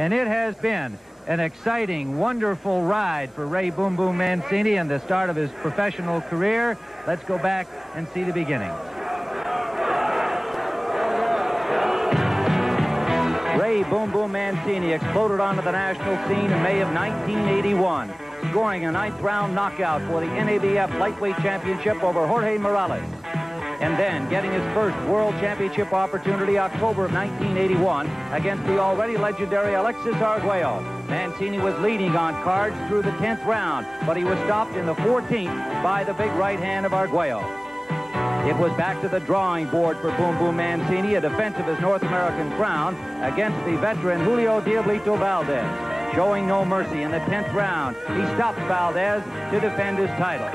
And it has been an exciting, wonderful ride for Ray Boom Boom Mancini and the start of his professional career. Let's go back and see the beginning. Ray Boom Boom Mancini exploded onto the national scene in May of 1981, scoring a 9th-round knockout for the NABF Lightweight Championship over Jorge Morales. And then getting his first World Championship opportunity October of 1981 against the already legendary Alexis Arguello. Mancini was leading on cards through the 10th round, but he was stopped in the 14th by the big right hand of Arguello. It was back to the drawing board for Boom Boom Mancini, a defense of his North American crown against the veteran Julio Diablito Valdez. Showing no mercy in the 10th round, he stopped Valdez to defend his title.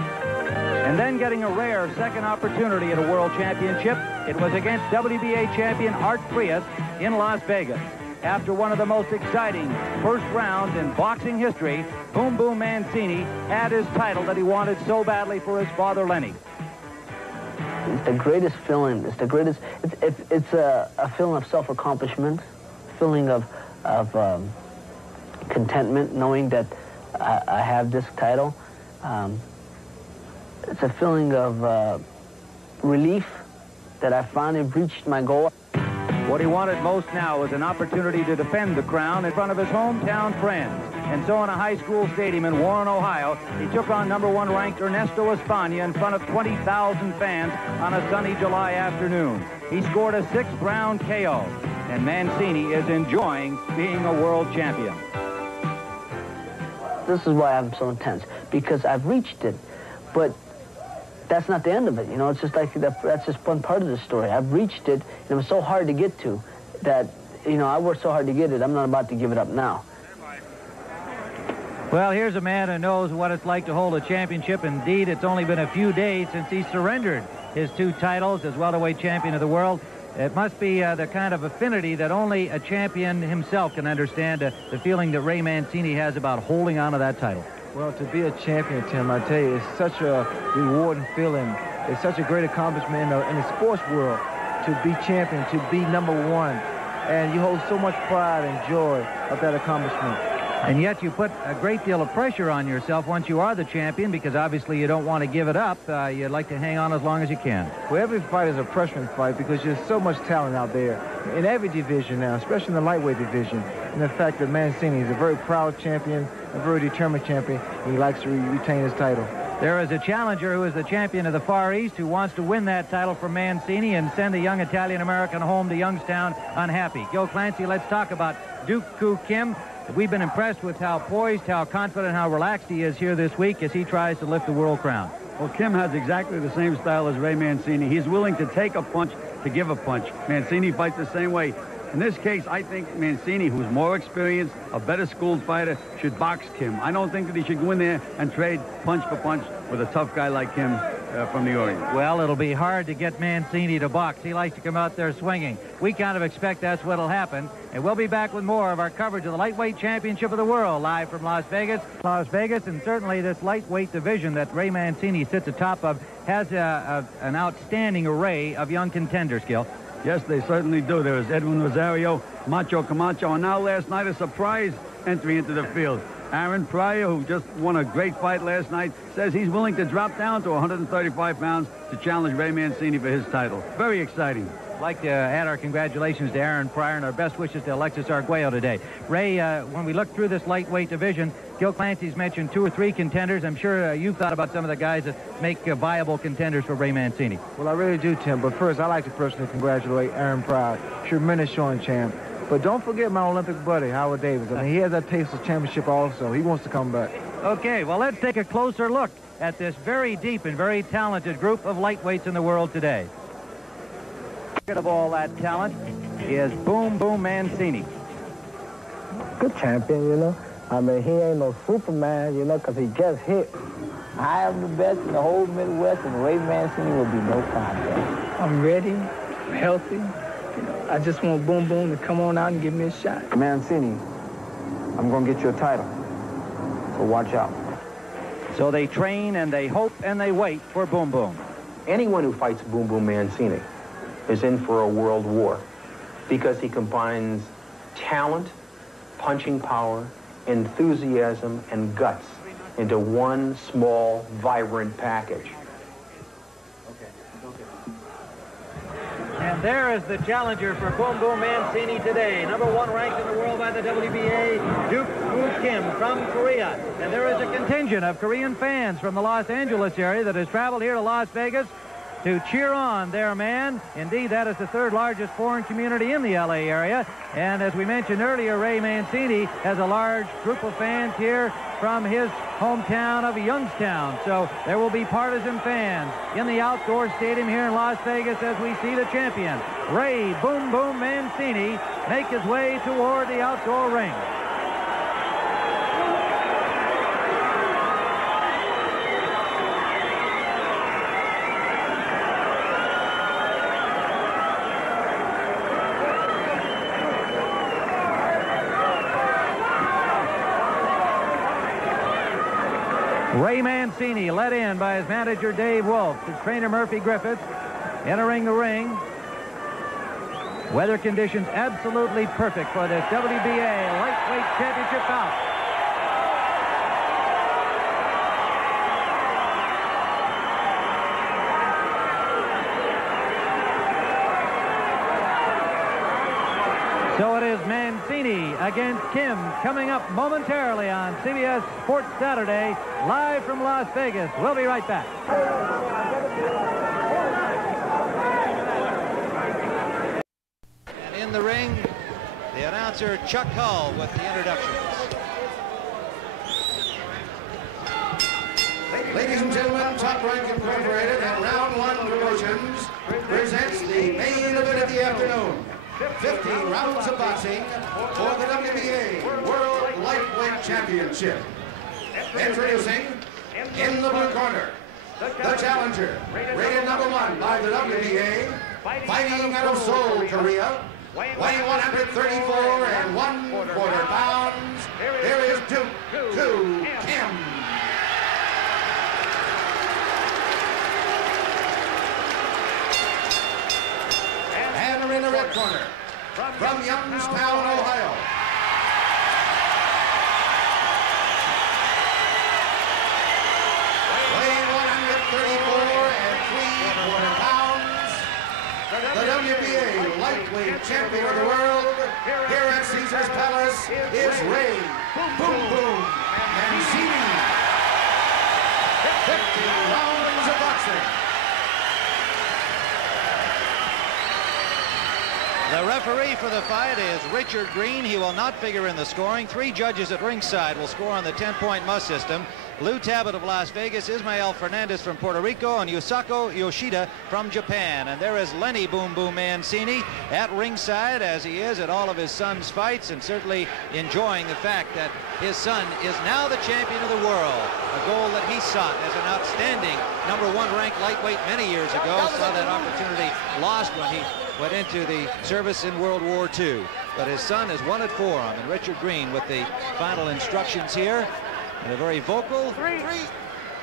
And then getting a rare second opportunity at a world championship, it was against WBA champion Art Frias in Las Vegas. After one of the most exciting first rounds in boxing history, Boom Boom Mancini had his title that he wanted so badly for his father Lenny. It's the greatest feeling. It's the greatest. It's a feeling of self-accomplishment, feeling of contentment, knowing that I have this title. It's a feeling of relief that I finally reached my goal. What he wanted most now was an opportunity to defend the crown in front of his hometown friends. And so in a high school stadium in Warren, Ohio, he took on #1 ranked Ernesto España in front of 20,000 fans on a sunny July afternoon. He scored a 6th-round KO, and Mancini is enjoying being a world champion. This is why I'm so intense, because I've reached it, but that's not the end of it. You know, it's just like that's just one part of the story. I've reached it, and it was so hard to get to that, you know, I worked so hard to get it, I'm not about to give it up now. Well, here's a man who knows what it's like to hold a championship. Indeed, it's only been a few days since he surrendered his 2 titles as welterweight champion of the world. It must be the kind of affinity that only a champion himself can understand, the feeling that Ray Mancini has about holding on to that title. Well, to be a champion, Tim, I tell you, it's such a rewarding feeling. It's such a great accomplishment in the sports world to be champion, to be #1. And you hold so much pride and joy of that accomplishment. And yet you put a great deal of pressure on yourself once you are the champion, because obviously you don't want to give it up. You'd like to hang on as long as you can. Well, every fight is a pressuring fight because there's so much talent out there in every division now, especially in the lightweight division. And the fact that Mancini is a very proud champion, a very determined champion, and he likes to retain his title. There is a challenger who is the champion of the Far East who wants to win that title from Mancini and send the young Italian-American home to Youngstown unhappy. Gil Clancy, let's talk about Duk Koo Kim. We've been impressed with how poised, how confident, how relaxed he is here this week as he tries to lift the world crown. Well, Kim has exactly the same style as Ray Mancini. He's willing to take a punch to give a punch. Mancini fights the same way. In this case, I think Mancini, who's more experienced, a better schooled fighter, should box Kim. I don't think that he should go in there and trade punch for punch with a tough guy like Kim from the Orient. Well, it'll be hard to get Mancini to box. He likes to come out there swinging. We kind of expect that's what'll happen. And we'll be back with more of our coverage of the Lightweight Championship of the World, live from Las Vegas. Las Vegas, and certainly this lightweight division that Ray Mancini sits atop of has an outstanding array of young contenders, Gil. Yes, they certainly do. There is Edwin Rosario, Macho Camacho, and now last night a surprise entry into the field. Aaron Pryor, who just won a great fight last night, says he's willing to drop down to 135 pounds to challenge Ray Mancini for his title. Very exciting. I'd like to add our congratulations to Aaron Pryor and our best wishes to Alexis Arguello today. Ray, when we look through this lightweight division, Gil Clancy's mentioned 2 or 3 contenders. I'm sure you've thought about some of the guys that make viable contenders for Ray Mancini. Well, I really do, Tim. But first, I'd like to personally congratulate Aaron Pryor, tremendous showing champ. But don't forget my Olympic buddy, Howard Davis. I mean, he has that taste of championship also. He wants to come back. Okay, well, let's take a closer look at this very deep and very talented group of lightweights in the world today. Of all that talent is Boom Boom Mancini. Good champion, you know. I mean, he ain't no Superman, you know, because he gets hit. I am the best in the whole Midwest, and Ray Mancini will be no contest. I'm ready, healthy. I just want Boom Boom to come on out and give me a shot. Mancini, I'm going to get you a title, so watch out. So they train and they hope and they wait for Boom Boom. Anyone who fights Boom Boom Mancini is in for a world war because he combines talent, punching power, enthusiasm, and guts into one small, vibrant package. And there is the challenger for Boom Boom Mancini today. Number 1 ranked in the world by the WBA, Duk Koo Kim from Korea. And there is a contingent of Korean fans from the Los Angeles area that has traveled here to Las Vegas to cheer on their man. Indeed, that is the 3rd largest foreign community in the LA area. And as we mentioned earlier, Ray Mancini has a large group of fans here from his hometown of Youngstown. So there will be partisan fans in the outdoor stadium here in Las Vegas as we see the champion, Ray Boom Boom Mancini, make his way toward the outdoor ring. Ray Mancini led in by his manager Dave Wolf, his trainer Murphy Griffiths, entering the ring. Weather conditions absolutely perfect for this WBA lightweight championship bout. So it is Mancini against Kim coming up momentarily on CBS Sports Saturday, live from Las Vegas. We'll be right back. And in the ring, the announcer Chuck Hull with the introductions. Ladies and gentlemen, Top Rank Incorporated and Round 1 Promotions presents the main event of the afternoon. 50 rounds of boxing for the WBA World Lightweight Championship. Introducing, in the blue corner, the challenger, rated number 1 by the WBA, fighting out of Seoul, Korea, weighing 134 and 1/4 pounds. There is Duk Koo Kim. And in the red corner, from Youngstown, Ohio, weighing 134 and 3/4 pounds, the WBA lightweight champion of the world, here at Caesar's Palace, is Ray Boom Boom Mancini. 50 rounds of boxing. The referee for the fight is Richard Green. He will not figure in the scoring. 3 judges at ringside will score on the 10-point must system. Lou Tabbitt of Las Vegas, Ismael Fernandez from Puerto Rico, and Yusako Yoshida from Japan. And there is Lenny Boom Boom Mancini at ringside, as he is at all of his son's fights, and certainly enjoying the fact that his son is now the champion of the world, a goal that he sought as an outstanding number 1 ranked lightweight many years ago. Saw that opportunity lost when he went into the service in World War II. But his son has won it for him, and Richard Green with the final instructions here. And a very vocal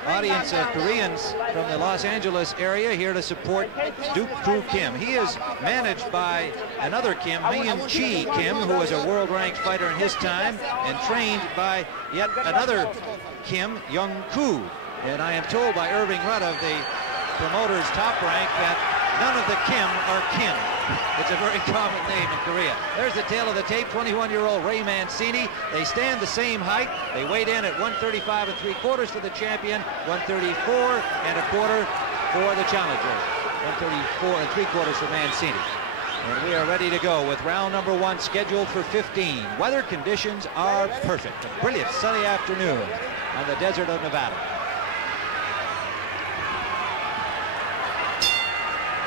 audience of Koreans from the Los Angeles area here to support Duk Koo Kim. He is managed by another Kim, Hyun Chi Kim, who was a world-ranked fighter in his time, and trained by yet another Kim, Young Koo. And I am told by Irving Rudd of the promoter's Top Rank that none of the Kim are kin. It's a very common name in Korea. There's the tail of the tape, 21-year-old Ray Mancini. They stand the same height. They weighed in at 135 3/4 for the champion, 134 1/4 for the challenger, 134 3/4 for Mancini. And we are ready to go with round number 1 scheduled for 15. Weather conditions are perfect. A brilliant sunny afternoon on the desert of Nevada.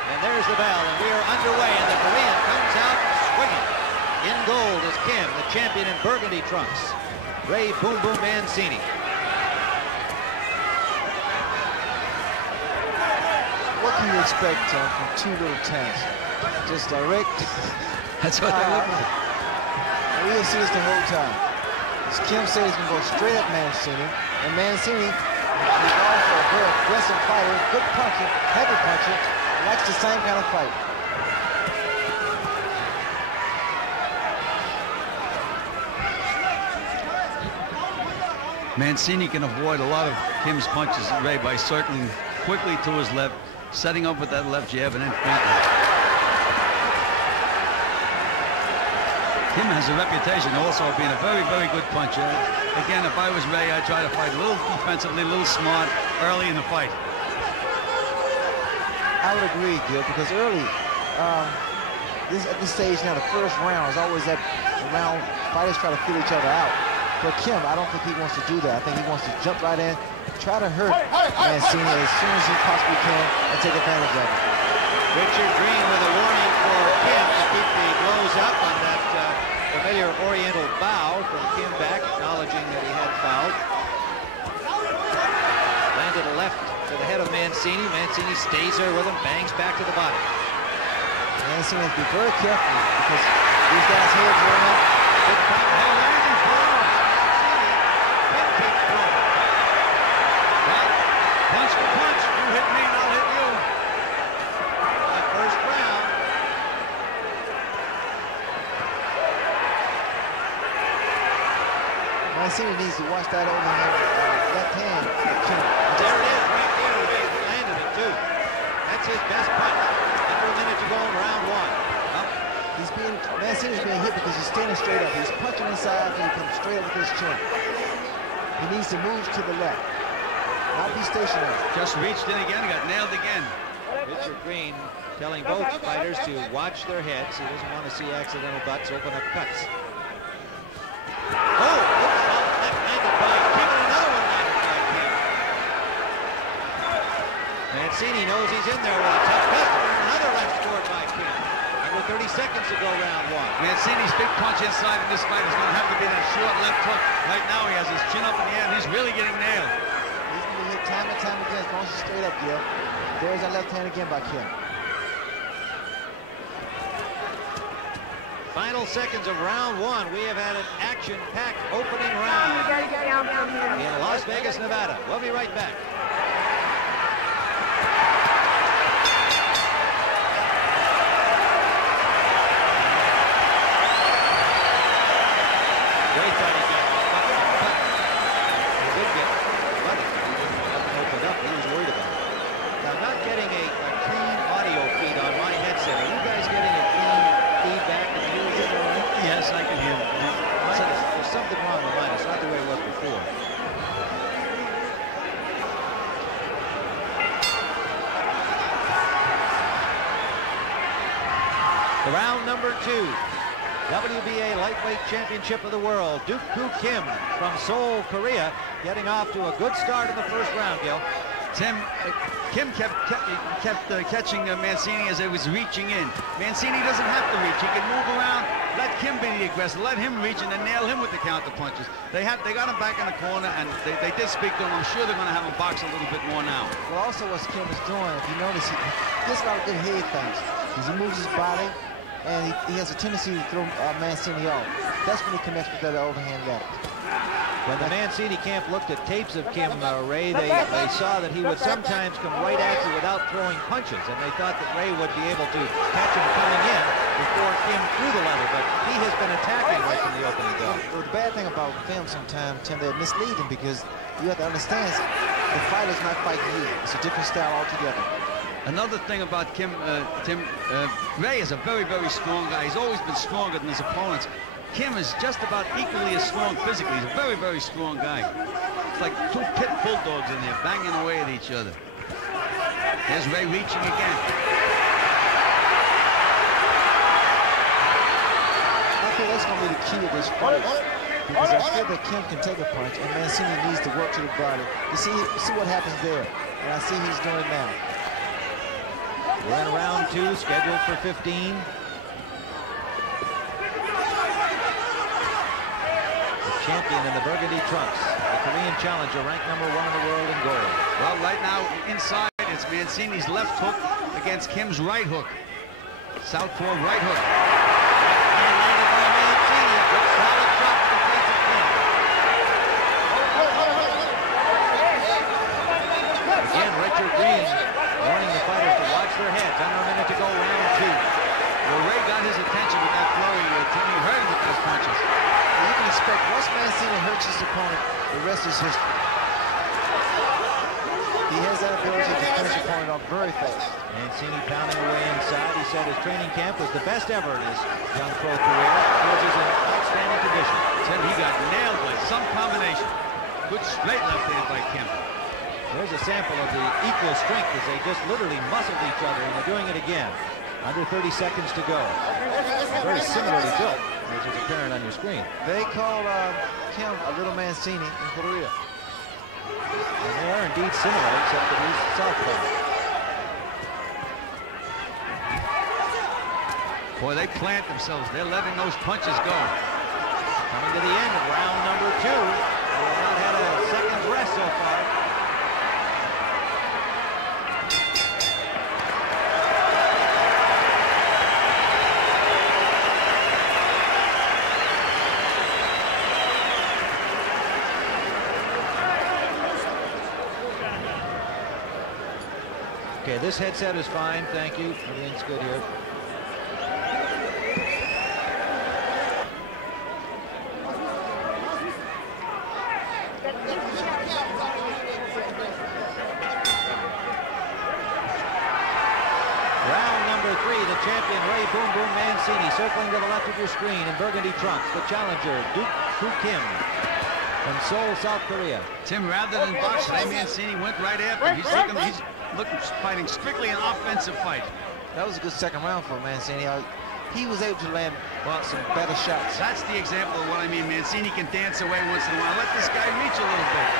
And there's the bell, and we are underway, and the Korean comes out swinging. In gold is Kim, the champion in burgundy trunks, Ray Boom Boom Mancini. What can you expect from 2 little tanks? Just direct. That's what they look like. We'll see this the whole time. As Kim says, he's going to go straight at Mancini, and Mancini is also a very aggressive fighter, good puncher, heavy puncher. Likes the same kind of fight. Mancini can avoid a lot of Kim's punches, Ray, by circling quickly to his left, setting up with that left jab, and then feinting. Kim has a reputation also of being a very, very good puncher. Again, if I was Ray, I'd try to fight a little defensively, a little smart early in the fight. I would agree, Gil, because early, at this stage now, the first round is always that round fighters try to feel each other out. For Kim, I don't think he wants to do that. I think he wants to jump right in, try to hurt Mancini as soon as he possibly can, and take advantage of it. Richard Green with a warning for Kim to keep the blows up on that familiar Oriental bow from Kim back, acknowledging that he had fouled. Landed a left to the head of Mancini. Mancini stays there with him, bangs back to the body. Mancini has to be very careful because these guys' heads are in. Big punch. Oh, landing blows. Kim keeps throwing. Well, punch for punch. You hit me and I'll hit you. That first round. Mancini needs to watch that overhand left hand. There it is, right there, Ray. He landed it, too. That's his best punch. Under a minute to go in round one. Mancini's being hit because he's standing straight up. He's punching inside and he comes straight up with his chin. He needs to move to the left, not be stationary. Just reached in again, got nailed again. Richard Green telling both fighters to watch their heads. He doesn't want to see accidental butts open up cuts. Oh, left landed by Kim, and another one landed by Kim. Mancini knows he's in there with a tough pistol, and another left scored by Kim. Under 30 seconds to go round one. Mancini's big punch inside in this fight is going to have to be that short left hook. Right now he has his chin up in the air and he's really getting nailed. He's going to be hit time and time again as long as he's straight up, Gil. There's that left hand again by Kim. Final seconds of round one. We have had an action-packed opening round in Las Vegas, Nevada. We'll be right back. Great fighting game. He did get bloody. He wasn't opened up. He was worried about it. Now, I'm not getting a clean audio feed on my headset. Are you guys getting a clean feedback? Can you hear it all right? Yes, I can hear it. There's something wrong with mine. It's not the way it was before. The round number two. WBA Lightweight Championship of the World. Duk Koo Kim from Seoul, Korea, getting off to a good start in the first round, Gil. Kim kept catching Mancini as he was reaching in. Mancini doesn't have to reach. He can move around, let Kim be the aggressor, let him reach and then nail him with the counter punches. They got him back in the corner, and they did speak to him. I'm sure they're going to have him box a little bit more now. Well, also what Kim is doing, if you notice, he gets a lot of good head things. He moves his body, and he has a tendency to throw Mancini off. That's when he connects with that overhand left. When the Mancini camp looked at tapes of Kim, Ray, they saw that he would sometimes come right at you without throwing punches, and they thought that Ray would be able to catch him coming in before Kim threw the leather, but he has been attacking right from the opening go. Well, the bad thing about film sometimes, Tim, they're misleading because you have to understand the fighter's not fighting you. It's a different style altogether. Another thing about Kim, Ray is a very, very strong guy. He's always been stronger than his opponents. Kim is just about equally as strong physically. He's a very, very strong guy. It's like two pit bulldogs in there banging away at each other. There's Ray reaching again. I feel that's going to be the key of this fight. Because I feel that Kim can take a punch and Mancini needs to work to the body to see what happens there. And I see he's doing it now. We're in round two, scheduled for 15. Champion in the burgundy trunks, the Korean challenger, ranked #1 in the world in gold. Well, right now, inside, it's Mancini's left hook against Kim's right hook. Southpaw right hook. And landed by Mancini, a good solid shot to the face of Kim. Again, Richard Green warning the fighters to watch their heads. Under a minute to go, round two. Well, Ray got his attention with that flurry. Timmy hurt him with those punches. You can expect Once Mancini hurts his opponent, the rest is history. He has that ability to finish his opponent off very fast. Mancini pounding away inside. He said his training camp was the best ever in his young pro career. He's in outstanding condition. Said he got nailed by some combination. Good straight left hand by Kim. There's a sample of the equal strength as they just literally muscled each other, and they're doing it again. Under 30 seconds to go. Very similarly built, as is apparent on your screen. They call Kim a little Mancini in Korea. And they are indeed similar, except that he's southpaw. Boy, they plant themselves. They're letting those punches go. Coming to the end of round number 2. They have not had a second's rest so far. Okay, this headset is fine, thank you. Everything's good here. Round number 3, the champion Ray Boom Boom Mancini circling to the left of your screen in burgundy trunks. The challenger Duk Koo Kim from Seoul, South Korea. Tim, rather than box, Ray Mancini went right after him. He's fighting strictly an offensive fight. That was a good second round for Mancini. He was able to land some better shots. That's the example of what I mean. Mancini can dance away once in a while. Let this guy reach a little bit.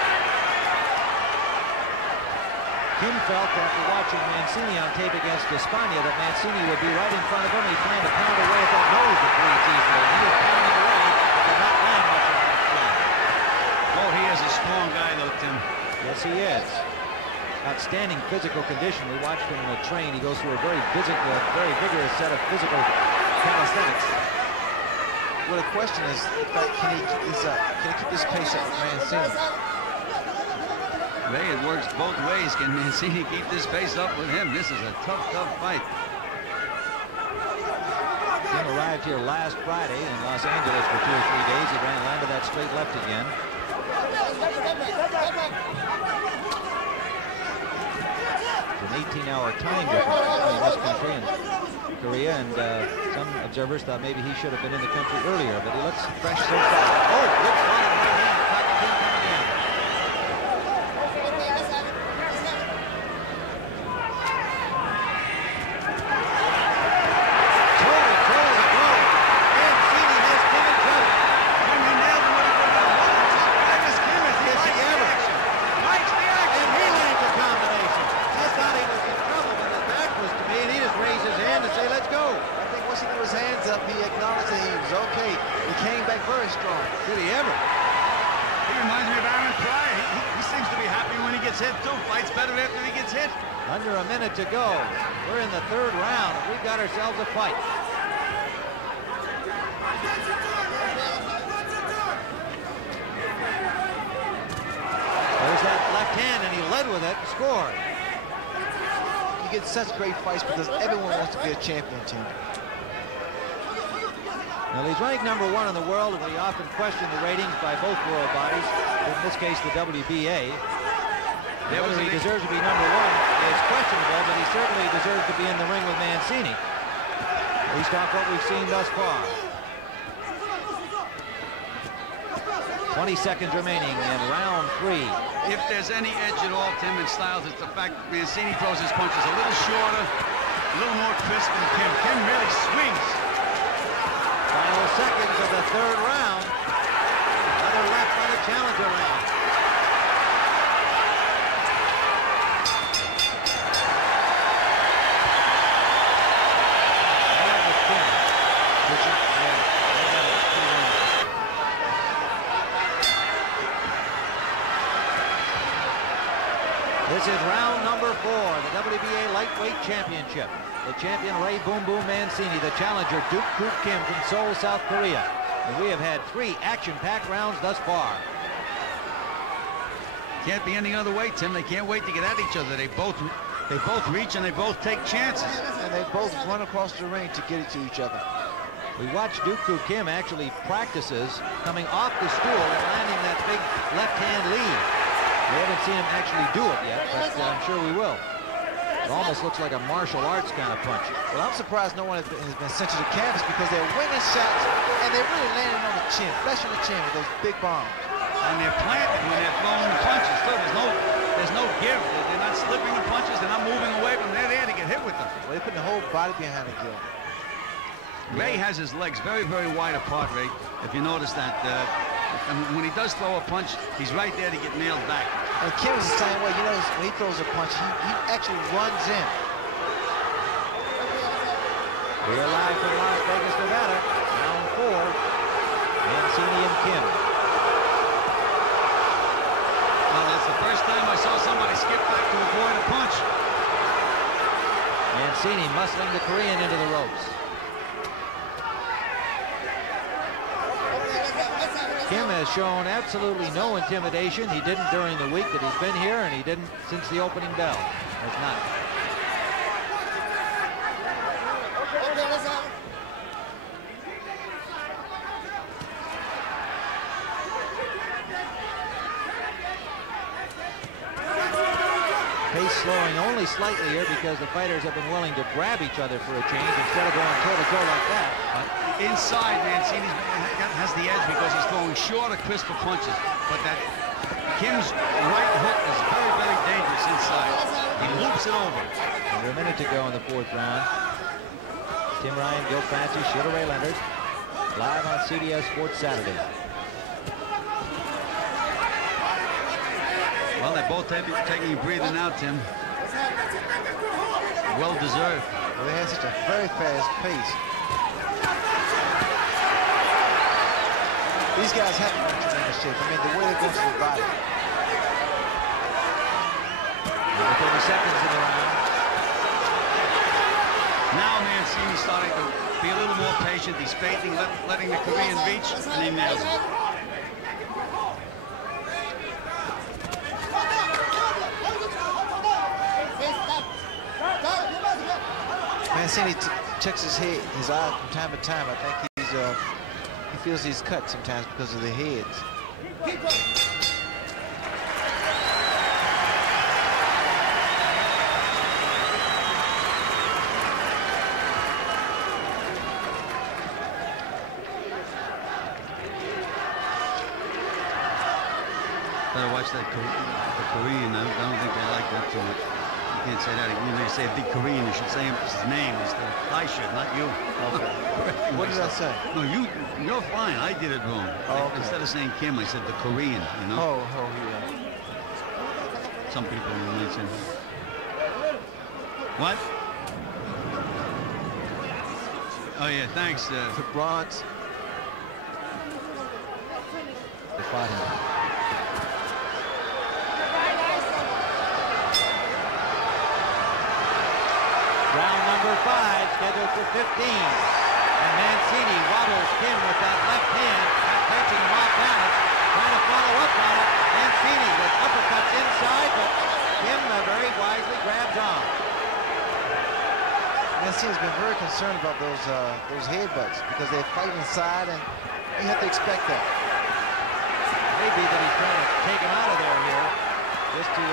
Kim felt after watching Mancini on tape against Espana that Mancini would be right in front of him. He planned to pound away at that nose that bleeds easily. He was pounding away, but did not land much of that shot. Oh, he is a strong guy, though, Tim. Yes, he is. Outstanding physical condition. We watched him train. He goes through a very vigorous set of physical calisthenics. Well, the question is, in fact, can he keep this up? Can he keep this pace up with Mancini? Ray, it works both ways. Can Mancini keep this pace up with him? This is a tough fight. Kim arrived here last Friday in Los Angeles for 2 or 3 days. He landed that straight left again. An 18-hour time difference between this country and Korea, and some observers thought maybe he should have been in the country earlier, but he looks fresh so far. Oh, good spot on the right hand. Duk Koo Kim coming in. Totally go. Mancini has Kim in trouble. Kim, he nailed him with a good one. What a tough guy this Kim is. Yes, he is. Likes the action. And he lands a combination. I thought he was in trouble when his back was to me, and he just raised his hand and say, let's go. I think once he threw his hands up, he acknowledged that he was okay. He came back very strong. Did he ever? He reminds me of Aaron Pryor. He seems to be happy when he gets hit, too. Fights better after he gets hit. Under a minute to go. We're in the 3rd round. We've got ourselves a fight. There's that left hand, and he led with it and scored. You get such great fights because everyone wants to be a champion team. Well, he's ranked number 1 in the world, and we often question the ratings by both world bodies, in this case the WBA. Whether he deserves to be number 1 is questionable, but he certainly deserves to be in the ring with Mancini. At least off what we've seen thus far. 20 seconds remaining in round 3. If there's any edge at all, Tim, in Styles, it's the fact that Mancini throws his punches a little shorter, a little more crisp than Kim. Kim really swings. Final seconds of the 3rd round. Another left by the challenger round. This is round number 4, the WBA Lightweight Championship. The champion Ray Boom Boom Mancini, the challenger Duk Koo Kim from Seoul, South Korea. And we have had 3 action-packed rounds thus far. Can't be any other way, Tim. They can't wait to get at each other. They both reach and they both take chances. And they both run across the ring to get it to each other. We watched Duk Koo Kim actually practices coming off the stool and landing that big left-hand lead. We haven't seen him actually do it yet, but I'm sure we will. It almost looks like a martial arts kind of punch. Well, I'm surprised no one has been sent to the canvas because they're winging shots and they're really landing on the chin, flesh on the chin with those big bombs. And they're planted when they're throwing the punches, too. There's no give. They're not slipping the punches. They're not moving away from them. They're there to get hit with them. Well, they're putting the whole body behind the kill. Ray has his legs very, very wide apart, Ray. If you notice that, when he does throw a punch, he's right there to get nailed back. And Kim is the same way. You know, when he throws a punch, he actually runs in. We're live from Las Vegas, Nevada. Round 4. Mancini and Kim. Well, that's the first time I saw somebody skip back to avoid a punch. Mancini muscling the Korean into the ropes. Kim has shown absolutely no intimidation. He didn't during the week that he's been here, and he didn't since the opening bell. Has not. Pace slowing only slightly here because the fighters have been willing to grab each other for a change instead of going toe-to-toe like that. But inside, Mancini has the edge because he's throwing shorter, crisper punches. But that Kim's right hook is very, very dangerous inside. He loops it over. Under a minute to go in the 4th round. Tim Ryan, Gil Fancy, Sugar Ray Leonard. Live on CBS Sports Saturday. Well, they're both taking a breather now, Tim. Well deserved. Well, they had such a very fast pace. These guys have to be in tremendous shape. I mean, the way they go to the body. 30 seconds in the round. Now Mancini's starting to be a little more patient. He's feinting, letting the Korean reach, and he nails it. Mancini checks his head, his eye from time to time. I think he feels he's cut sometimes because of the heads. Better watch that Korean. I don't think they like that too much. You can't say that. When they say a big Korean, you should say his name instead. I should, not you. Okay. What did I say? No, you're fine. I did it wrong. Oh, okay. Instead of saying Kim, I said the Korean, you know? Oh, yeah. Some people will mention. What? Oh, yeah, thanks. The bronze. They fought him. Round number 5, scheduled for 15. And Mancini wobbles Kim with that left hand, catching him off balance, trying to follow up on it. Mancini with uppercuts inside, but Kim very wisely grabs on. Mancini's been very concerned about those headbutts because they fight inside, and you have to expect that. Maybe that he's trying to take him out of there here, just to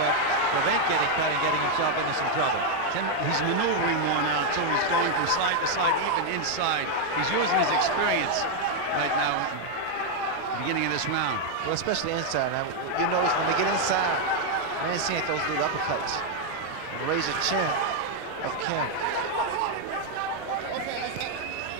prevent getting cut and getting himself into some trouble. He's maneuvering more now, so he's going from side to side, even inside. He's using his experience right now at the beginning of this round. Well, especially inside. Now, you notice when they get inside, Mancini throws little uppercuts and raise the chin of Kim.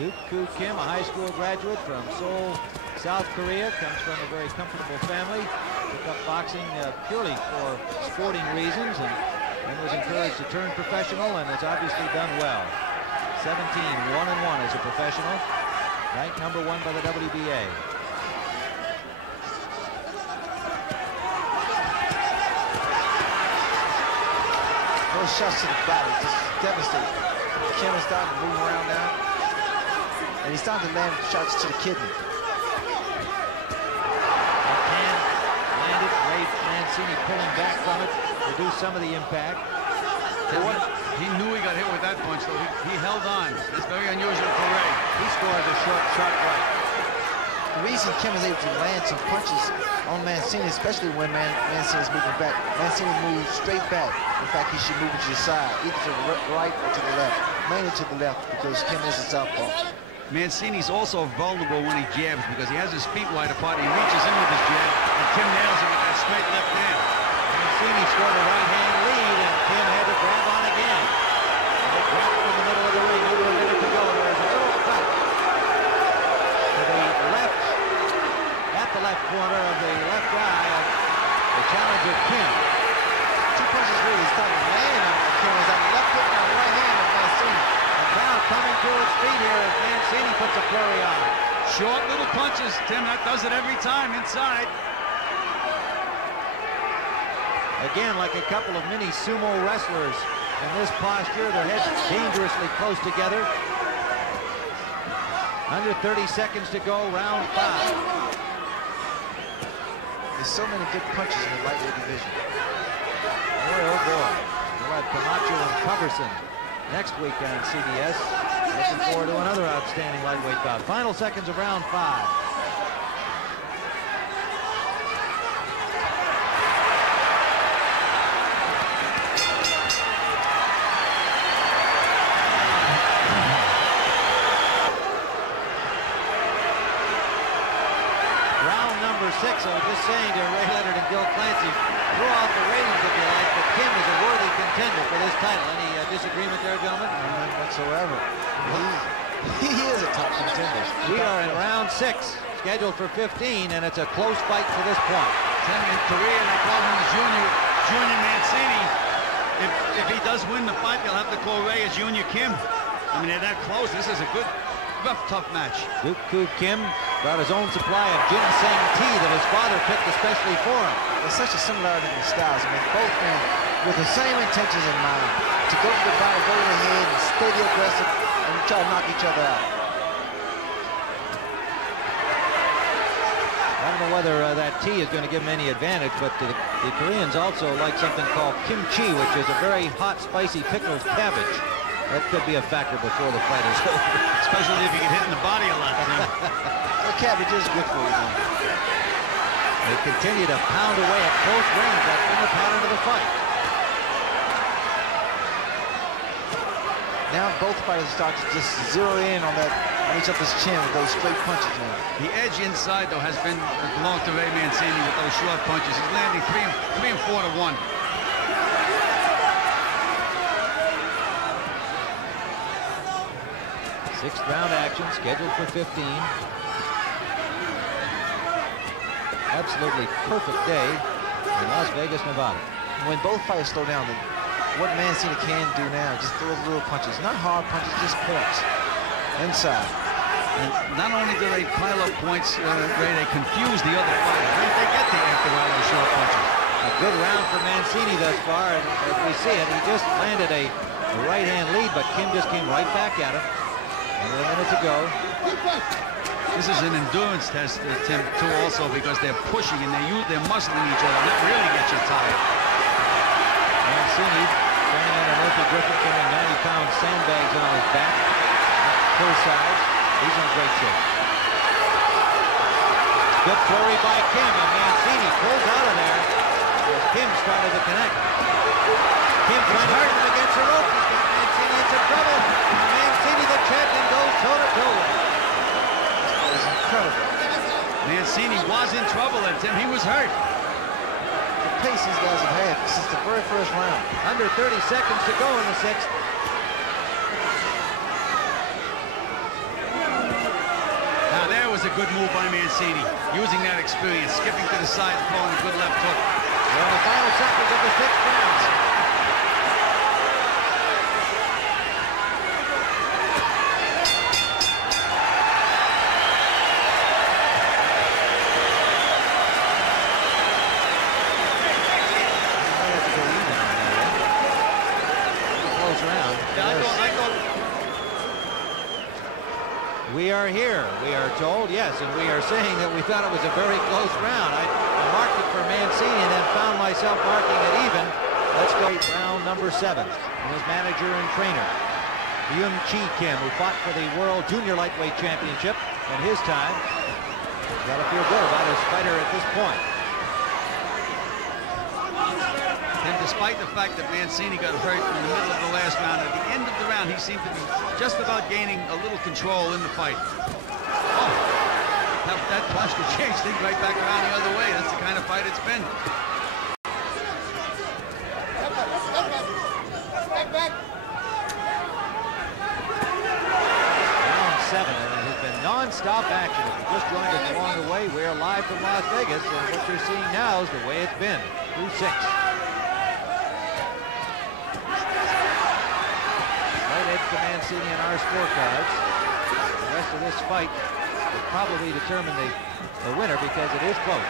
Duk Koo Kim, a high school graduate from Seoul, South Korea, comes from a very comfortable family. Took up boxing purely for sporting reasons and was encouraged to turn professional and has obviously done well. 17, 1-1 as a professional. Ranked number 1 by the WBA. Those shots to the body just devastating. Kim is starting to move around now. And he's starting to land shots to the kidney. Landed, Ray Mancini pulling back from it, reduce some of the impact. He knew he got hit with that punch, though. He held on. It's very unusual for Ray. He scores a short, sharp right. The reason Kim is able to land some punches on Mancini, especially when Mancini is moving back, Mancini moves straight back. In fact, he should move to the side, either to the right or to the left. Mainly to the left because Kim is a southpaw. Mancini's also vulnerable when he jabs because he has his feet wide apart. He reaches in with his jab, and Kim nails him with that straight left hand. Mancini scored a right-hand lead, and Kim had to grab on again. They grabbed him in the middle of the ring. Under a minute to go. There's a little cut to the left, at the left corner of the left eye of the challenger Kim. Two punches really started laying on Kim as that left hook and right hand of Mancini. The crowd coming to its feet here as Mancini puts a flurry on. Short little punches, Tim. That does it every time inside. Again, like a couple of mini sumo wrestlers in this posture, their heads dangerously close together. Under 30 seconds to go, round 5. There's so many good punches in the lightweight division. Boy, oh boy. We'll have Camacho and Coverson next week on CBS. Looking forward to another outstanding lightweight bout. Final seconds of round 5. I was just saying to Ray Leonard and Gil Clancy, throw out the ratings if you like, but Kim is a worthy contender for this title. Any disagreement there, gentlemen? None whatsoever. He is a top contender. We are in round 6, scheduled for 15, and it's a close fight to this point. In Korea, they call him Junior Mancini. If he does win the fight, they'll have to call Ray as Junior Kim. I mean, they're that close. This is a good, rough, tough match. Duk Koo Kim brought his own supply of ginseng tea that his father picked especially for him. There's such a similarity in the styles. I mean, both men with the same intentions in mind. To go to the body, go to the head, and stay the aggressive, and try to knock each other out. I don't know whether that tea is going to give him any advantage, but the Koreans also like something called kimchi, which is a very hot, spicy pickled cabbage. That could be a factor before the fight is over. Especially if you get hit in the body a lot, Tim. The cabbage is good for you, man. They continue to pound away at close range. That's been the pattern of the fight. Now both fighters start to just zero in on each other's chin with those straight punches now. The edge inside, though, has been belonged to Ray Mancini with those short punches. He's landing 3 and 4 to 1. Sixth round action scheduled for 15. Absolutely perfect day in Las Vegas, Nevada. When both fighters slow down, what Mancini can do now, just throw little punches. Not hard punches, just points. Inside. And not only do they pile up points, Ray, they confuse the other fighters. They get there after all those short punches. A good round for Mancini thus far, and as we see it, he just landed a right-hand lead, but Kim just came right back at him. Under a minute to go. This is an endurance test, Tim, too, also, because they're pushing and they're muscling each other. That really gets you tired. Mancini standing on a Murphy Griffin carrying 90-pound sandbags on his back. Hillside. He's in great shape. Good flurry by Kim, and Mancini pulls out of there as Kim started to connect. Kim trying to hurt him against the rope. He's got Mancini into trouble. Mancini, the champion, goes toe-to-toe with him. That was incredible. Mancini was in trouble, and Tim, he was hurt. The pace these guys have had since the very first round. Under 30 seconds to go in the 6th. Now there was a good move by Mancini, using that experience, skipping to the side, throwing a good left hook. We're in the final seconds of the 6th round. We are here, we are told, yes, and we are saying that we thought it was a very close round. I marked it for Mancini and then found myself marking it even Let's go round number 7. His manager and trainer, Duk Koo Kim, who fought for the World Junior Lightweight Championship. And his time, he's got to feel good about his fighter at this point. And despite the fact that Mancini got hurt in the middle of the last round, at the end of the round, he seemed to be just about gaining a little control in the fight. Oh, that punch could change things right back around the other way. That's the kind of fight it's been. Round 7, and it has been non-stop action. If you just joined us along the way, we're live from Las Vegas, and what you're seeing now is the way it's been through 6. Right edge to Mancini in our scorecards. The rest of this fight will probably determine the winner because it is close.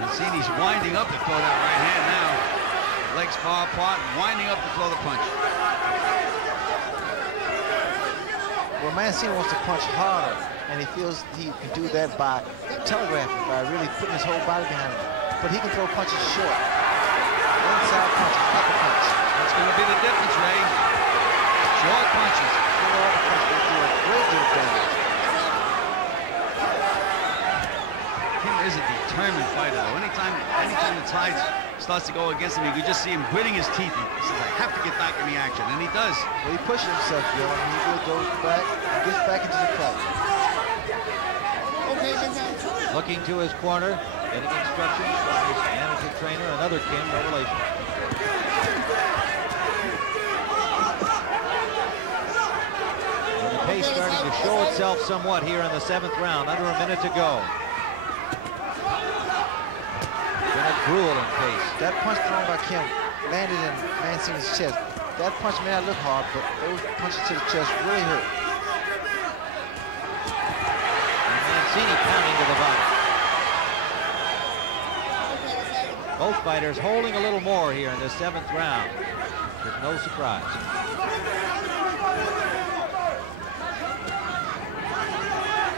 Mancini's winding up to throw that right hand now. Legs far apart, winding up to throw the punch. Well, Mancini wants to punch harder, and he feels he can do that by telegraphing, by really putting his whole body behind him. But he can throw punches short. Inside punches, upper punch. That's going to be the difference, Ray. Short punches. Short punches will do a great deal of damage. Kim is a determined fighter, though. Anytime the tide starts to go against him, you can just see him gritting his teeth. He says, I have to get back in the action, and he does. Well, he pushes himself, Joe, and he really goes back and gets back into the fight. Looking to his corner, getting instructions from his manager trainer, another Kim, no relation. And the pace starting to show itself somewhat here in the 7th round, under a minute to go. Been a grueling pace. That punch thrown by Kim landed in Mancini's chest. That punch may not look hard, but those punches to the chest really hurt. And Mancini pounding to the body. Both fighters holding a little more here in this 7th round. There's no surprise.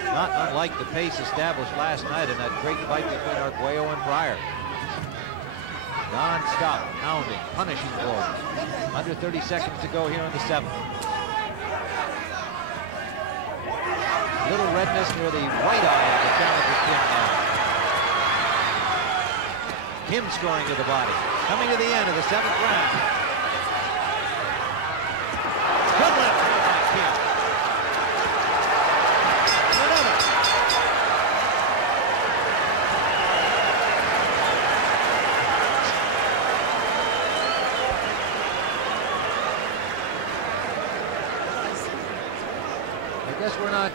Not unlike the pace established last night in that great fight between Arguello and Pryor. Non-stop, pounding, punishing blows. Under 30 seconds to go here in the 7th. Little redness near the right eye of the challenger Kim now. Kim scoring to the body. Coming to the end of the 7th round. Good left hand by Kim. Another. I guess we're not.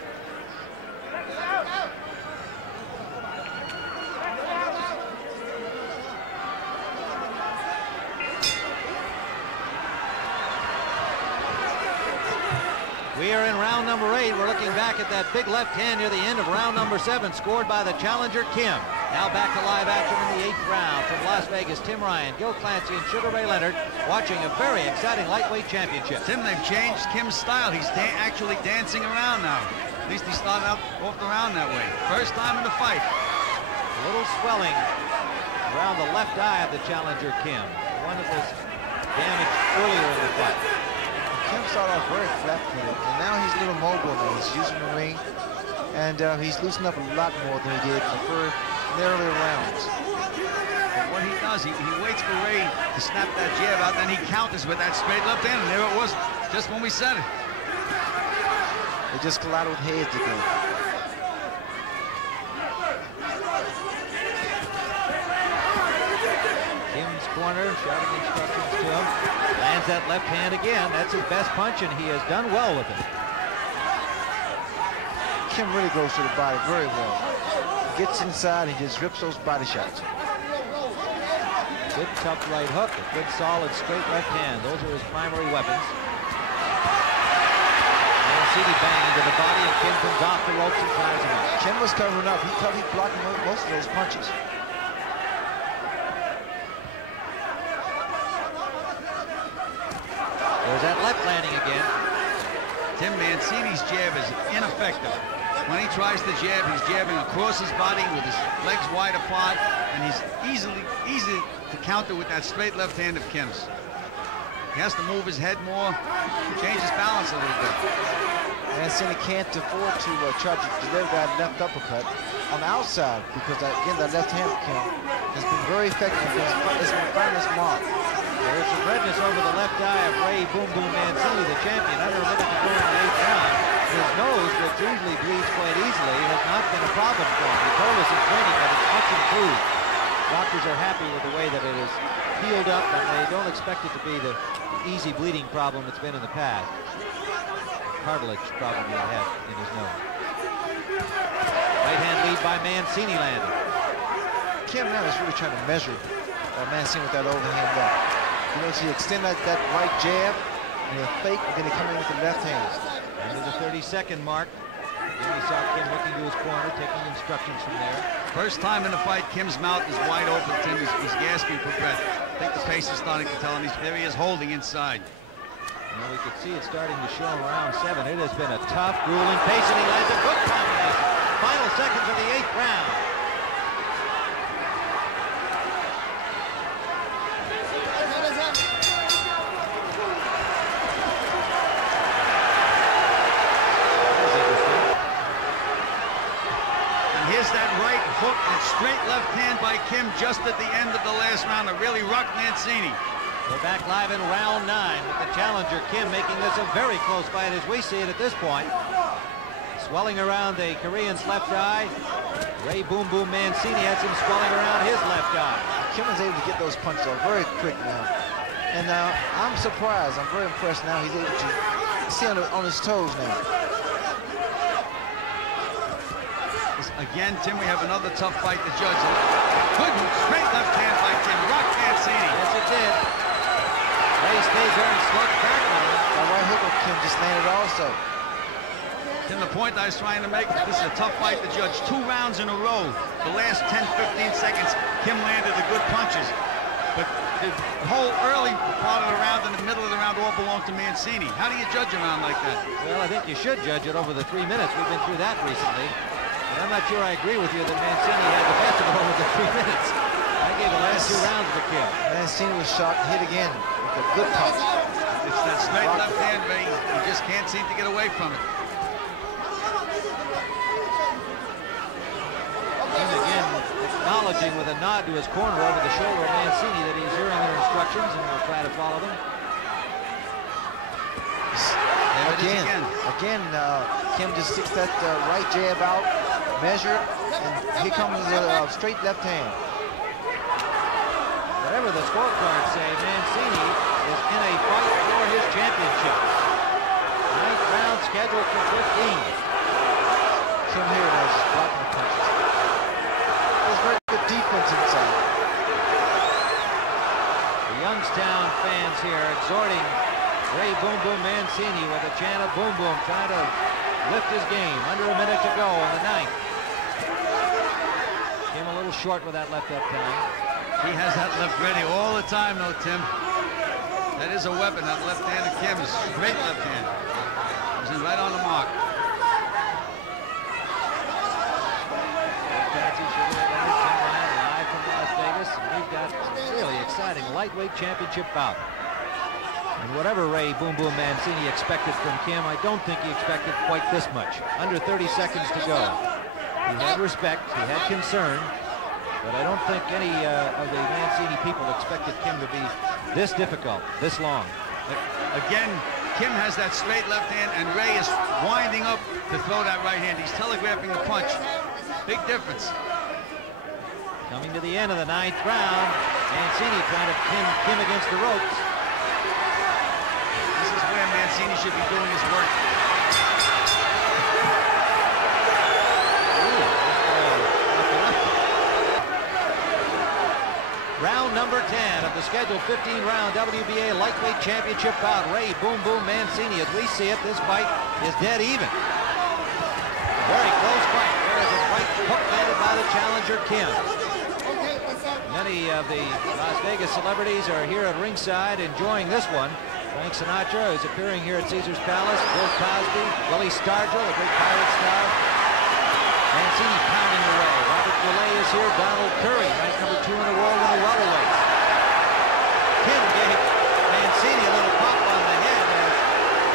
We are in round number 8. We're looking back at that big left hand near the end of round number 7, scored by the challenger Kim. Now back to live action in the 8th round from Las Vegas. Tim Ryan, Gil Clancy, and Sugar Ray Leonard watching a very exciting lightweight championship. Tim, they've changed Kim's style. He's actually dancing around now. At least he started out off the round that way. First time in the fight. A little swelling around the left eye of the challenger Kim. One that was damaged earlier in the fight. Kim started off very flat-footed, and now he's a little mobile now. He's using the ring, and he's loosened up a lot more than he did in the earlier rounds. But what he does, he waits for Ray to snap that jab out, then he counters with that straight left hand, and there it was, just when we said it. They just collided with heads again. Kim's corner, shouting instructions to him. Lands that left hand again. That's his best punch, and he has done well with it. Kim really goes to the body very well. He gets inside and just rips those body shots. Good tough right hook, a good solid straight left hand. Those are his primary weapons. Mancini banging to the body, and Kim comes off the ropes and ties him up. Kim was covering up. He blocked most of those punches. There's that left landing again. Tim, Mancini's jab is ineffective. When he tries to jab, he's jabbing across his body with his legs wide apart, and he's easy to counter with that straight left hand of Kim's. He has to move his head more, change his balance a little bit. Mancini can't afford to try to deliver that left uppercut on the outside because, again, that left hand of Kim has been very effective. It's been finding its mark. There's some redness over the left eye of Ray Boom Boom Mancini, the champion. Under a minute to go in the 8th round. His nose, which usually bleeds quite easily, has not been a problem for him. He told us in training that it's much improved. Doctors are happy with the way that it is healed up, and they don't expect it to be the easy bleeding problem it's been in the past. Cartilage probably had in his nose. Right hand lead by Mancini landed. Kim now is really trying to measure Mancini with that overhand left. You know, he extend that right jab, and he'll fake, and then he come in with the left hand. Into the 30-second mark. Then we saw Kim looking to his corner, taking instructions from there. First time in the fight, Kim's mouth is wide open. Tim is gasping for breath. I think the pace is starting to tell him there he is holding inside. Well, we could see it starting to show him around 7. It has been a tough, grueling pace, and he lands a good combination. Final seconds of the 8th round. Here's that right hook and straight left hand by Kim just at the end of the last round to really rock Mancini. We're back live in round 9 with the challenger Kim making this a very close fight as we see it at this point. Swelling around the Korean's left eye. Ray Boom Boom Mancini has him swelling around his left eye. Kim is able to get those punches off very quick now. And I'm surprised. I'm very impressed now. He's able to stay on his toes now. Again, Tim, we have another tough fight to judge. Good straight left hand by Tim. Rock Mancini. Yes, it did. Ray stays there and slugs back with him. That right hook of Kim just landed also. Tim, the point I was trying to make, this is a tough fight to judge. 2 rounds in a row. The last 10, 15 seconds, Kim landed the good punches. But the whole early part of the round and the middle of the round all belong to Mancini. How do you judge a round like that? Well, I think you should judge it over the 3 minutes. We've been through that recently. And I'm not sure I agree with you that Mancini had the best of it over the 3 minutes. I gave the last 2 rounds to Kim. Mancini was shot, hit again with a good punch. It's that straight left hand, Ray. He just can't seem to get away from it. And again, acknowledging with a nod to his corner over the shoulder of Mancini that he's hearing their instructions and will try to follow them. Again, Kim just sticks that right jab out, measured, and here comes the straight left hand. Whatever the scorecards say, Mancini is in a fight for his championship. 9th round scheduled for 15. Kim here now just blocking the punches. There's very good defense inside. The Youngstown fans here exhorting Ray Boom Boom Mancini with a chant of boom boom, trying to lift his game. Under a minute to go in the 9th. Came a little short with that left that time. He has that left ready all the time, though, Tim. That is a weapon, that left hand of Kim is straight left hand. He's right on the mark. Live from Las Vegas. We've got a really exciting lightweight championship bout. And whatever Ray Boom Boom Mancini expected from Kim, I don't think he expected quite this much. Under 30 seconds to go. He had respect, he had concern, but I don't think any of the Mancini people expected Kim to be this difficult, this long. Again, Kim has that straight left hand, and Ray is winding up to throw that right hand. He's telegraphing the punch. Big difference. Coming to the end of the 9th round, Mancini trying to pin Kim against the ropes. This is where Mancini should be doing his work. Round number 10 of the scheduled 15-round WBA lightweight championship bout. Ray Boom Boom Mancini. As we see it, this fight is dead even. Very close fight. There is a right hook landed by the challenger, Kim. Many of the Las Vegas celebrities are here at ringside enjoying this one. Frank Sinatra is appearing here at Caesar's Palace. Bill Cosby, Willie Stargell, a great pirate star. Mancini pounding away. Robert Goulet is here. Donald Curry, ranked number 2 in the world in the welterweights. Kim gave Mancini a little pop on the head as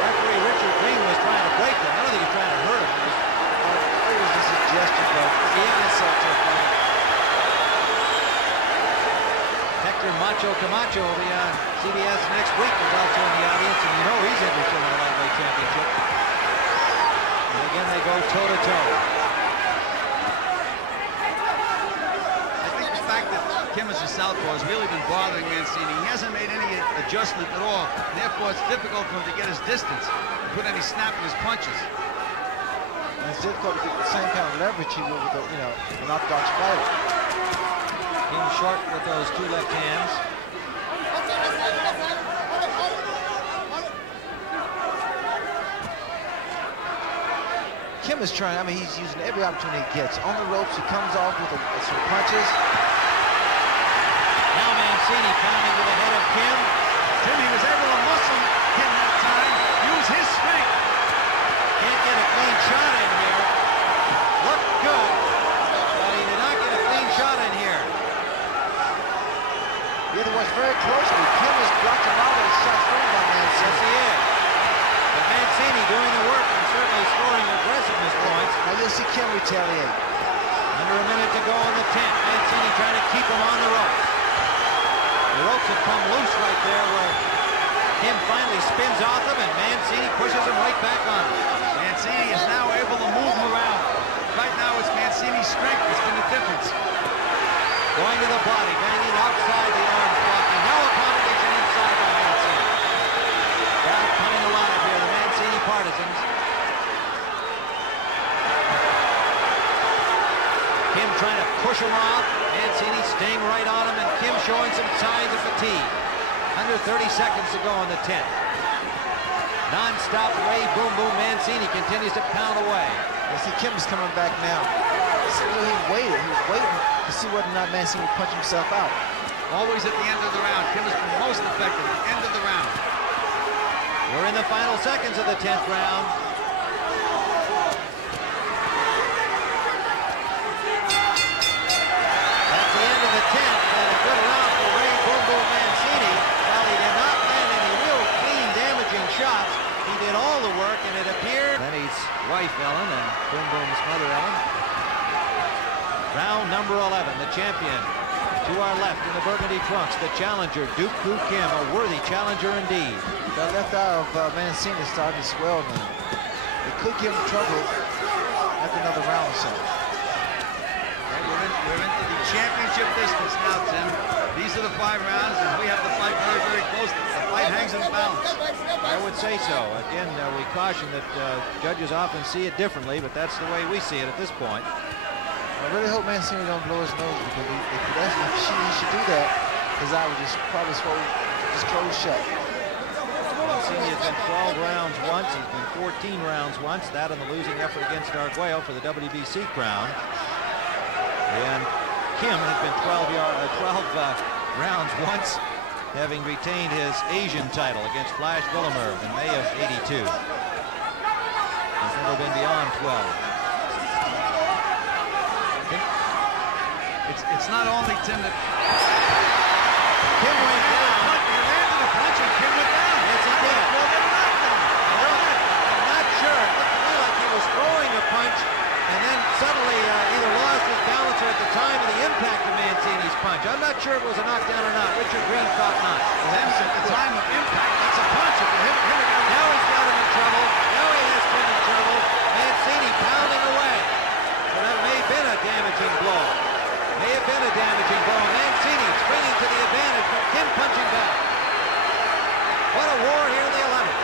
referee Richard Green was trying to break them. I don't think he's trying to hurt him. It was just a gesture, but Hector Macho Camacho will be on CBS next week. Is also in the audience, and you know he's interested in the lightweight championship. And again, they go toe-to-toe. I think the fact that Kim is a southpaw has really been bothering Mancini. He hasn't made any adjustment at all. And therefore, it's difficult for him to get his distance, to put any snap in his punches. And it's difficult to get the same kind of leverage he would with an orthodox fighter. Kim short with those 2 left hands. Kim is trying, I mean, he's using every opportunity he gets. On the ropes, he comes off with some punches. Now Mancini pounding to the head of Kim. Timmy was able to muscle Kim that time, use his strength. Can't get a clean shot in here. Looked good, but he did not get a clean shot in here. The other one's very closely. Kim is blocked a lot of those shots thrown by Mancini. Yes, he is. But Mancini doing the work and certainly scoring aggressiveness points. Now you'll see Kim retaliate. Under a minute to go in the 10th. Mancini trying to keep him on the ropes. The ropes have come loose right there where Kim finally spins off him and Mancini pushes him right back on him. Mancini is now able to move him around. Right now it's Mancini's strength that's been the difference. Going to the body, banging outside the arms, blocking. Now a combination inside by Mancini. Crowd coming alive here, the Mancini partisans. Kim trying to push him off. Mancini staying right on him, and Kim showing some signs of fatigue. Under 30 seconds to go in the 10th. Non-stop Ray Boom Boom Mancini continues to pound away. You see Kim is coming back now. See, he waited. He was waiting to see whether or not Mancini would punch himself out. Always at the end of the round. Kim has been most effective at the end of the round. We're in the final seconds of the 10th round. At the end of the 10th, and a good round for Ray Boom Boom Mancini. While he did not land any real clean, damaging shots, he did all the work, and it appeared. Lenny's wife, Ellen, and Boom Boom's mother, Ellen. Round number 11, the champion. To our left in the burgundy trunks, the challenger, Duk Koo Kim, a worthy challenger indeed. The left eye of Mancini is starting to swell now. It could give him trouble after another round or so. We're into the championship distance now, Tim. These are the 5 rounds, and we have to fight very, very close. The fight hangs in the balance. I would say so. Again, we caution that judges often see it differently, but that's the way we see it at this point. I really hope Mancini don't blow his nose, because if he should do that, his eye would just probably just close shut. Mancini has been 12 rounds once. He's been 14 rounds once. That in the losing effort against Arguello for the WBC crown. And Kim has been 12 rounds once, having retained his Asian title against Flash Villemur in May of '82. He's never been beyond 12. It's not only Tim that Kim went down. He landed a punch and Kim went down. Yes, he did. I'm not sure. It looked to me like he was throwing a punch and then suddenly either lost his balance or at the time of the impact of Mancini's punch. I'm not sure if it was a knockdown or not. Richard Green thought not. At the time of impact, that's a punch. If you hit it, now he's got him in trouble. Now he has Kim in trouble. Mancini pounding away. So that may have been a damaging blow. May have been a damaging blow. Mancini springing to the advantage, but Kim punching back. What a war here in the 11th.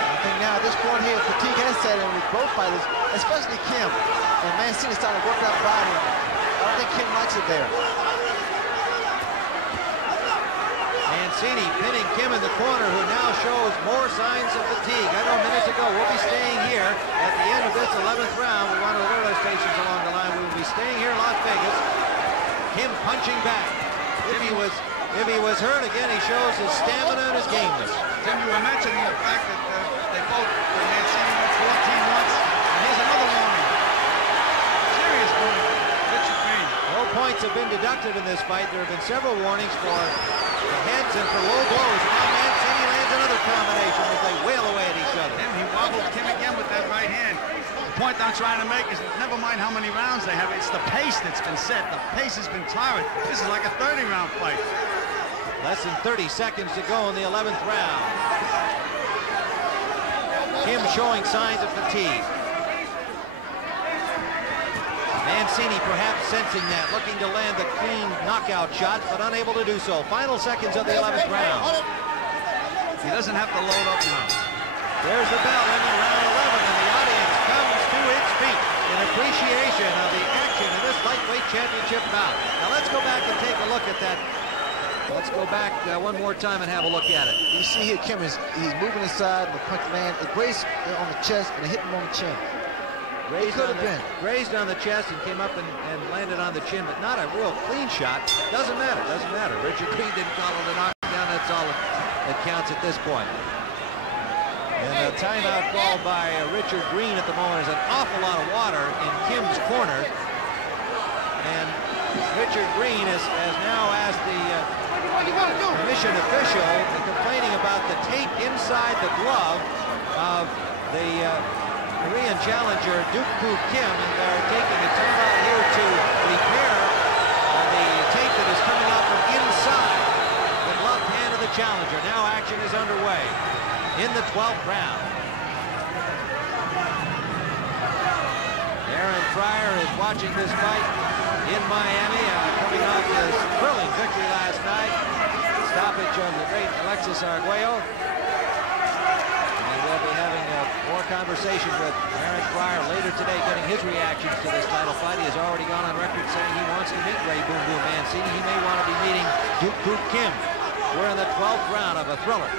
I think now at this point here, fatigue has set in with both fighters, especially Kim. And Mancini starting to work that body. I don't think Kim likes it there. Mancini pinning Kim in the corner, who now shows more signs of fatigue. I know minutes ago we'll be staying here at the end of this 11th round. We want to alert our stations along the line. We will be staying here in Las Vegas. Kim punching back. If he was If he was hurt again, he shows his stamina and his gameness. Tim, you were mentioning the fact that they both, Mancini went 14 once, and here's another warning. Serious warning. Richard Green. No points have been deducted in this fight. There have been several warnings for the heads and for low blows. Now Mancini lands another combination as they wail away at each other. Tim, he wobbled Kim again with that right hand. The point I'm trying to make is never mind how many rounds they have. It's the pace that's been set. The pace has been torrid. This is like a 30-round fight. Less than 30 seconds to go in the 11th round. Kim showing signs of fatigue. Mancini perhaps sensing that, looking to land the clean knockout shots, but unable to do so. Final seconds of the 11th round. He doesn't have to load up now. There's the bell ending round 11, and the audience comes to its feet in appreciation of the action in this lightweight championship bout. Now let's go back and take a look at that. Let's go back one more time and have a look at it. You see here, Kim he's moving inside, and the punch land. It grazed on the chest and it hit him on the chin. Grazed on the chest and came up and landed on the chin, but not a real clean shot. Doesn't matter, doesn't matter. Richard Green didn't call it a knockdown. That's all that counts at this point. And a timeout called by Richard Green at the moment. There's an awful lot of water in Kim's corner. And Richard Green has now asked the commission official complaining about the tape inside the glove of the Korean challenger Duk Koo Kim, and they're taking a timeout here to repair the tape that is coming out from inside the gloved hand of the challenger. Now action is underway in the 12th round. Aaron Fryer is watching this fight in Miami, coming off his thrilling victory last night. Stoppage of the great Alexis Arguello. And we'll be having more conversation with Aaron Fryer later today, getting his reactions to this title fight. He has already gone on record saying he wants to meet Ray Boom Boom Mancini. He may want to be meeting Duk Koo Kim. We're in the 12th round of a thriller.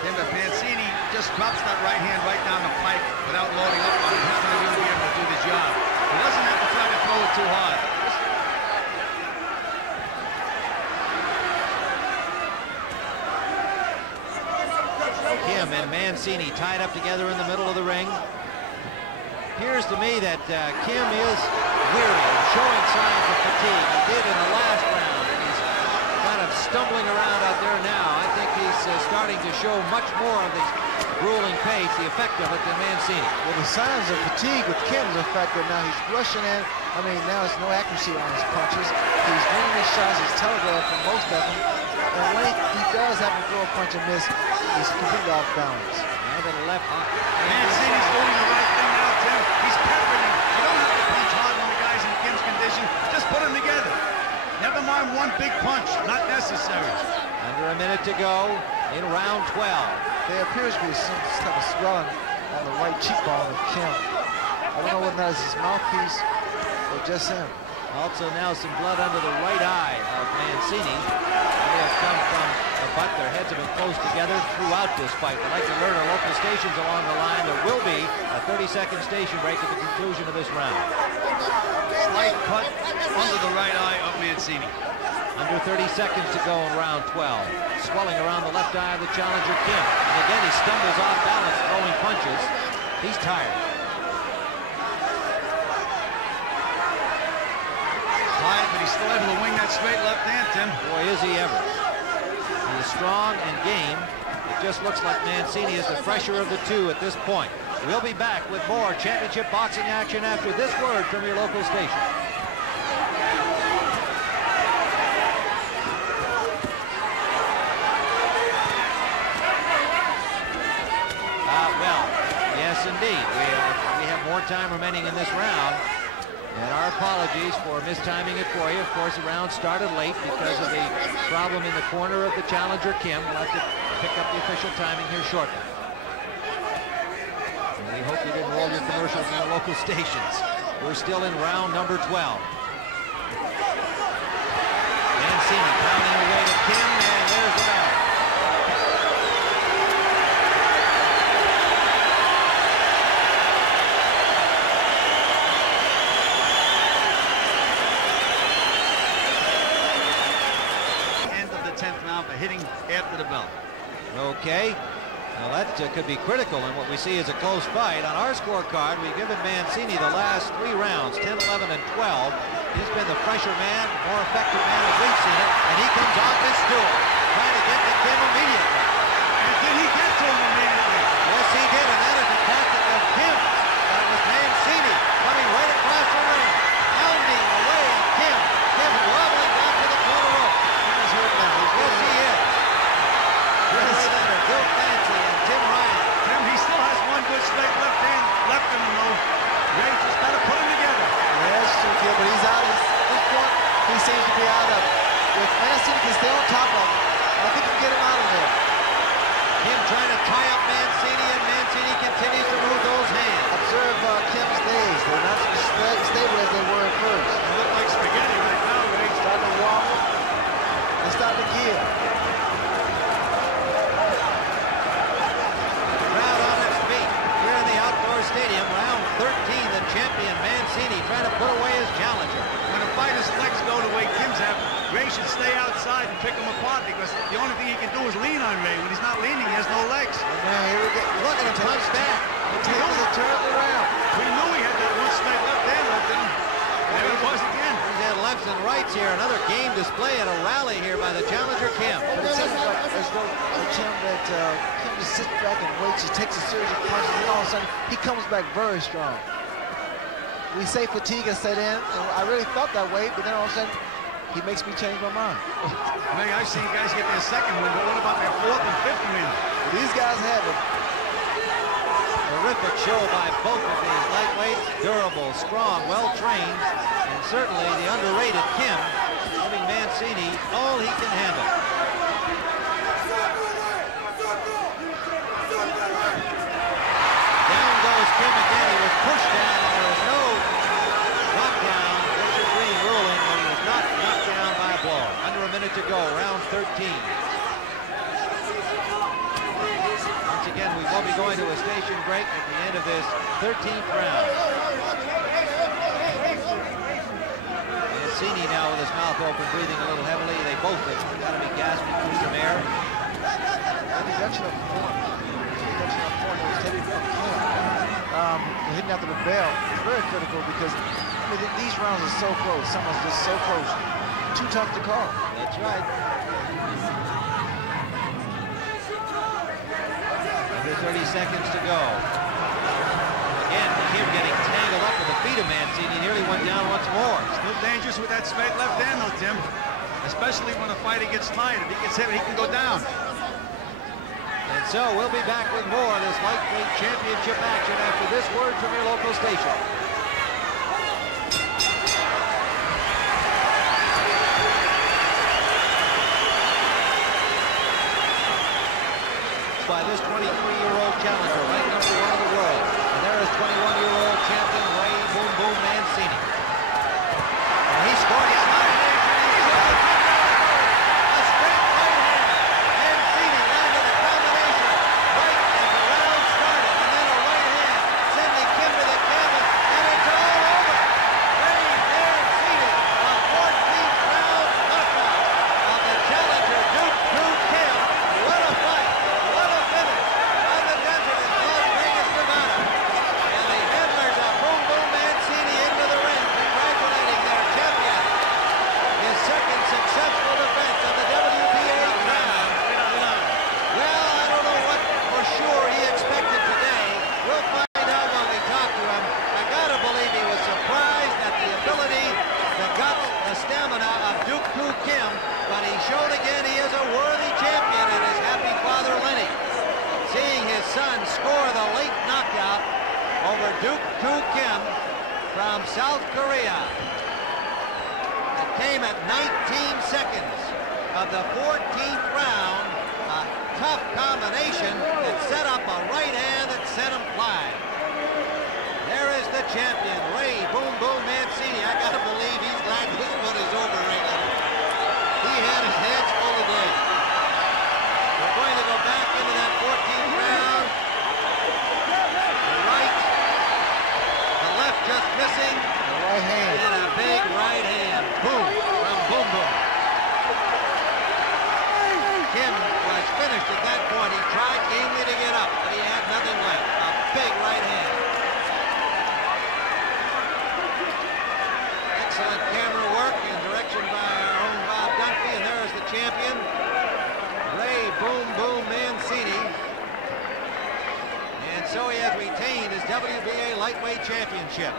Tim, if Mancini just drops that right hand right down the pipe without loading up on it, he's going to really be able to do the job. He doesn't have to try to throw it too hard. Kim and Mancini tied up together in the middle of the ring. Appears to me that Kim is weary and showing signs of fatigue. He did in the last round. He's kind of stumbling around out there now. I think he's starting to show much more of the grueling pace, the effect of it, than Mancini. Well, the signs of fatigue with Kim is the fact that now he's rushing in. I mean, now there's no accuracy on his punches. He's winning his shots. He's telegraphed for most of them. And when he does have to throw a punch and miss, he's completely off balance. And to the left. Mancini's doing the right thing now, Tim. He's peppering him. You don't have to punch hard when the guy's in Kim's condition. Just put them together. Never mind one big punch. Not necessary. Under a minute to go in round 12. There appears to be some type of swelling on the right cheekbone of Kim. I don't know whether that's his mouthpiece or just him. Also now some blood under the right eye of Mancini. They have come from the butt. Their heads have been close together throughout this fight. We'd like to alert our local stations along the line. There will be a 30-second station break at the conclusion of this round. Slight cut under the right eye of Mancini. Under 30 seconds to go in round 12. Swelling around the left eye of the challenger, Kim. And again, he stumbles off balance, throwing punches. He's tired. Tired, but he's still able to wing that straight left hand, Tim. Boy, is he ever. He is strong and game. It just looks like Mancini is the fresher of the two at this point. We'll be back with more championship boxing action after this word from your local station. Well, yes, indeed. We have more time remaining in this round. And our apologies for mistiming it for you. Of course, the round started late because of the problem in the corner of the challenger, Kim. We'll have to pick up the official timing here shortly. And we hope you didn't roll your commercials in the local stations. We're still in round number 12. Mancini pounding away to Kim, and there's the bell. after the bell. Okay. Well, that could be critical, and what we see is a close fight. On our scorecard, we've given Mancini the last 3 rounds, 10, 11, and 12. He's been the fresher man, more effective man as we've seen it, and he comes off his stool, trying to get to Kim immediately. And did he get to him immediately? Yes, he did, and that is a tactic of Kim. And it was Mancini coming right across the ring, pounding away at Kim. Kim wobbling back to the corner rope. He's hurt now. Yes, he is. Bill Fancy and Tim Ryan. Tim, he still has one good straight left hand left in him, though. Ray just got to put him together. Yes, true, kid, but he's out. This point, he seems to be out of it. If Mancini can stay on top of him, I think he can get him out of there. Kim trying to tie up Mancini, and Mancini continues to move those hands. Observe Kim's legs. They're not as stable as they were at first. They look like spaghetti right now, Ray. Starting to wobble. They're starting to gear. Crowd on its feet here in the outdoor stadium. Round 13, the champion Mancini trying to put away his challenger. When a fighter's legs go the way Kim's have, Ray should stay outside and pick him apart, because the only thing he can do is lean on Ray. When he's not leaning, he has no legs. Man, here we go. Look at him punch back. The tables are turned around. We knew he had that one straight left hand left in him. There it was again. He's had lefts and rights here. Another game display at a rally here by the challenger Kim. But it seems like as though Kim just sits back and waits. He takes a series of punches, and all of a sudden he comes back very strong. We say fatigue has set in, and I really felt that way, but then all of a sudden he makes me change my mind. Man, I've seen guys get their second win, but what about their fourth and fifth win? These guys have it. Terrific show by both of these lightweights. Durable, strong, well-trained, and certainly the underrated Kim giving Mancini all he can handle. Down goes Kim again. He was pushed down, and there was no knockdown. Richard Green ruling that he was not knocked down by a blow. Under a minute to go, round 13. Once again, we will be going to a station break at the end of this 13th round. Mancini now with his mouth open, breathing a little heavily. They both have got to be gasping through some air. Introduction of form. Introduction of form that was heavy from Kim. Hitting after the bell is very critical, because I mean, these rounds are so close. Some are just so close. Too tough to call. That's right. Under 30 seconds to go. Again, Kim getting tangled up with the feet of Mancini. Nearly went down once more. Still dangerous with that straight left hand, though, Tim. Especially when a fighter gets tired. If he gets hit, he can go down. And so we'll be back with more of this lightweight championship action after this word from your local station. By this 23-year-old challenger, ranked #1 in the world. And there is 21-year-old champion Ray Boom Boom Mancini. And he scored his high hand. A straight right hand. Mancini landed a combination right as the round started. And then a right hand sending Kim to the canvas. And it's all over. Ray Mancini, a 14th round knockout of the challenger Duk Koo Kim. What a fight. What a finish on the desert in Las Vegas, Nevada. And the handlers of Boom Boom Mancini into the ring, congratulating their champion. His second successful defense of the WBA crown. Well, I don't know what for sure he expected today. We'll find out when we talk to him. I gotta believe he was surprised at the ability, the guts, the stamina of Duk Koo Kim, but he showed again he is a worthy champion, and his happy father Lenny, seeing his son score the late knockout over Duk Koo Kim from South Korea. It came at 19 seconds of the 14th round. A tough combination that set up a right hand that sent him flying. There is the champion, Ray Boom Boom Mancini. I gotta believe he's glad this one is over right now. He had his hands full today. We're going to go back into that 14th round. The right, the left just missing. The right hand. And a big right hand. Boom from Boom Boom. Kim WBA Lightweight Championship.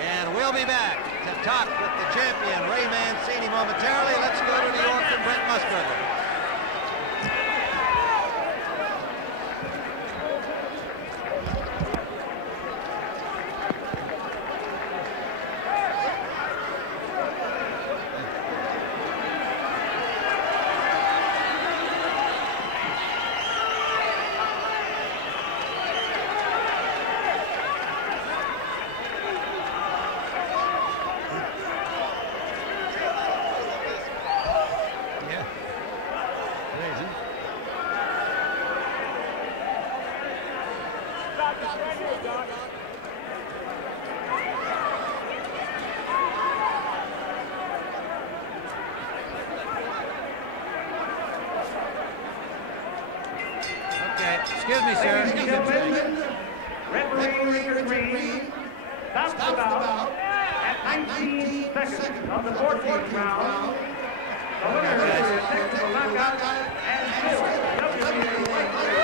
And we'll be back to talk with the champion, Ray Mancini, momentarily. Let's go to New York and Brent Musburger. Excuse me, sir. Referee Richard Green stops the bout at 19 seconds of the 14th round. The winner is a technical knockout and silver WBA lightweight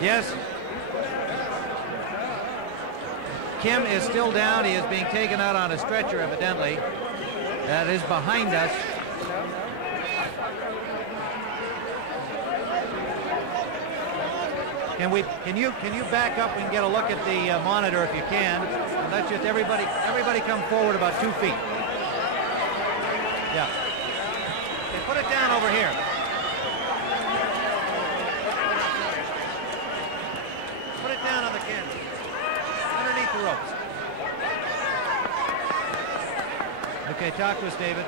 Yes. Kim is still down. He is being taken out on a stretcher, evidently. That is behind us. Can you back up and get a look at the monitor if you can? And let's just everybody come forward about 2 feet. Yeah. Okay, put it down over here. Put it down on the canvas, underneath the ropes. Okay, talk to us, David.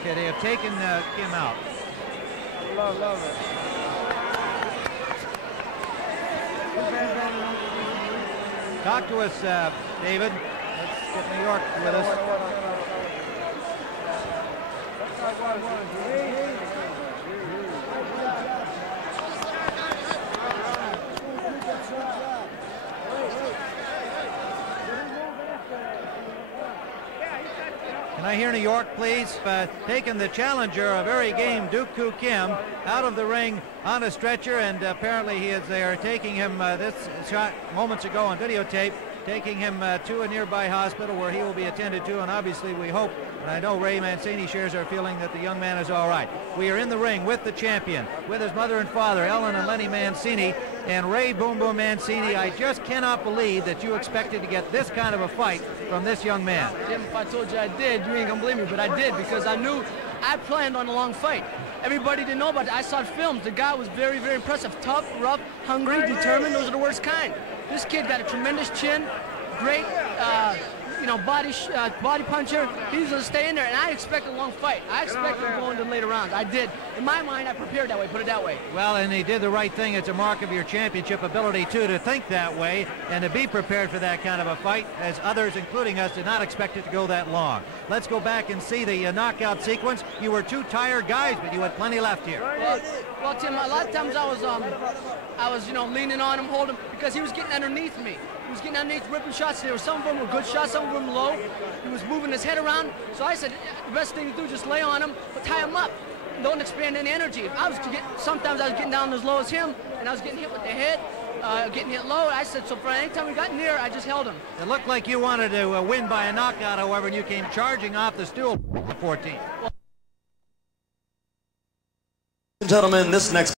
Okay, they have taken Kim out. Love it. Talk to us, David. Let's get New York with us. Can I hear New York, please? Taking the challenger, a very game Duk Koo Kim, out of the ring on a stretcher, and apparently they are taking him, this shot moments ago on videotape, taking him to a nearby hospital where he will be attended to, and obviously we hope, and I know Ray Mancini shares our feeling, that the young man is all right. We are in the ring with the champion, with his mother and father, Ellen and Lenny Mancini, and Ray Boom Boom Mancini. I just cannot believe that you expected to get this kind of a fight from this young man. Jim, if I told you I did, you ain't gonna believe me, but I did, because I knew I planned on a long fight. Everybody didn't know about it. I saw films. The guy was very, very impressive. Tough, rough, hungry, determined. Those are the worst kind. This kid got a tremendous chin, great, body puncher. He's gonna stay in there, and I expect a long fight. I expect him going to later rounds. I did. In my mind, I prepared that way, put it that way. Well, and he did the right thing. It's a mark of your championship ability, too, to think that way and to be prepared for that kind of a fight, as others, including us, did not expect it to go that long. Let's go back and see the knockout sequence. You were two tired guys, but you had plenty left here. Well, Tim, a lot of times I was leaning on him, holding him, because he was getting underneath me. He was getting underneath, ripping shots. There were some of them were good shots, some of them low. He was moving his head around. So I said, the best thing to do is just lay on him, but tie him up. Don't expend any energy. Sometimes I was getting down as low as him, and I was getting hit with the head, getting hit low. I said, so for anytime we got near, I just held him. It looked like you wanted to win by a knockout, however, and you came charging off the stool at 14. Gentlemen, this next